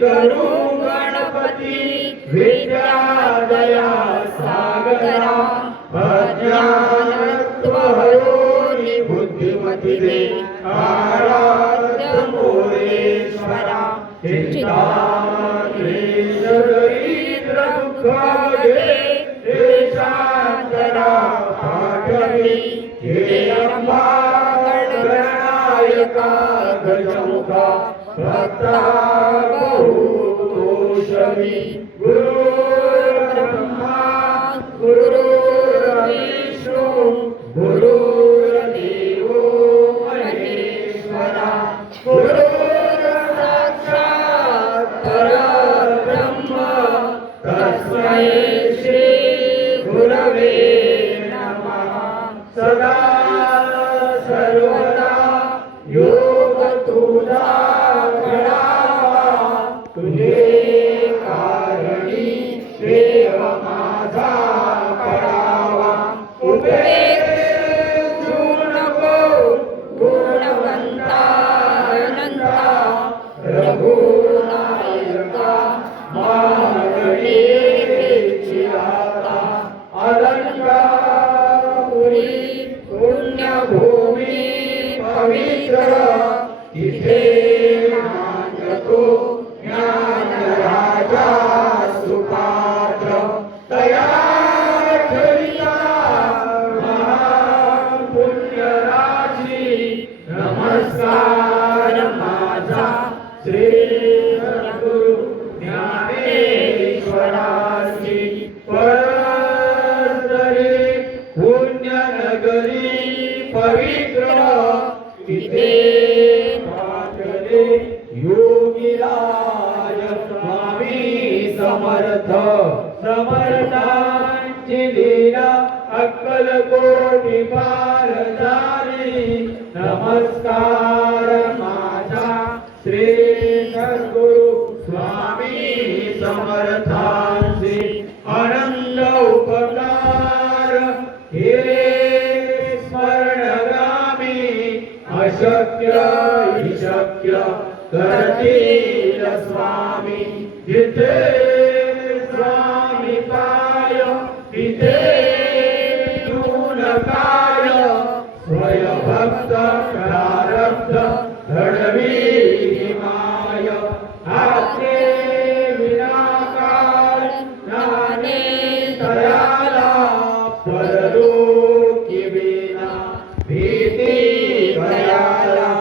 करू गणपती विद्या दया सागरा अज्ञानत्व हरोनी बुद्धिमती दे आराध्य मोरेश्वरा चिंतामणि दरिद्र दुःखभगे देशांतरा पाठवी हे रंभा गणनायका गजमुखा भक्ता बहुतोषवी गुरु ब्रह्मा गुरुर्विष्णु गुरुर्देवो महेश्वरा गुरुर्साक्षात् परब्रह्म तस्मै श्री गुरवे नमः सदा सर्वदा योग तुझा तुझे कारणी देव माझा पडावा उपेक्षू नको गुणवंता अनंता रघुनायका मागणीची आता अलंकापुरी पुण्यभूमी पवित्र इथे मानतो ज्ञानराजा सुपात्र तया ठरिया महापुण्यराजी नमस्कार माझा श्री सद्गुरु ज्ञानेश्वरासी परतरी पुण्यनगरी पवित्र तिथे वाटले योगीराज स्वामी समर्थ समर्थांची लीला अक्कलकोटी पार झाली नमस्कार माझा श्री सद्गुरु स्वामी समर्थांचे आनंद उपकार हे स्मरणगामी अशक्य शक्य करतील स्वामी जिथे स्वामी पाय तिथे तून काय स्वयंभक्त प्रारब्ध घडवी माय आते विनाकाळ ज्ञाने तयाला परलोकी विना भीती दयाला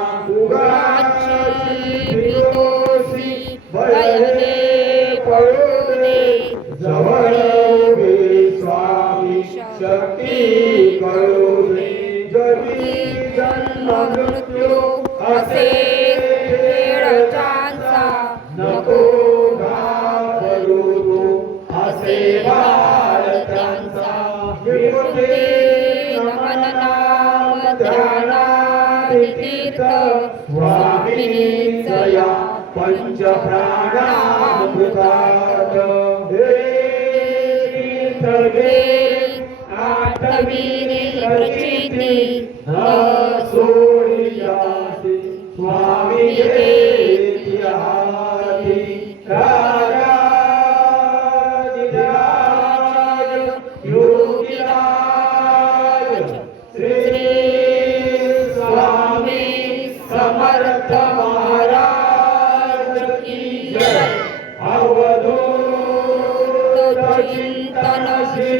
भयने पळूने जवळ स्वामी शक्ती कळूने जगी जन्म मृत्यू असे खेळांचा नको घाबरू तू असे बाळ त्यांचा विमुक्ती नमन नाम ध्यानादि तीर्थ स्वामींचा या पंच प्राणामृतात हे आठवीने प्रचिती न सोडियासी स्वामी येती हाती राजाधिराज योगीराज तनसे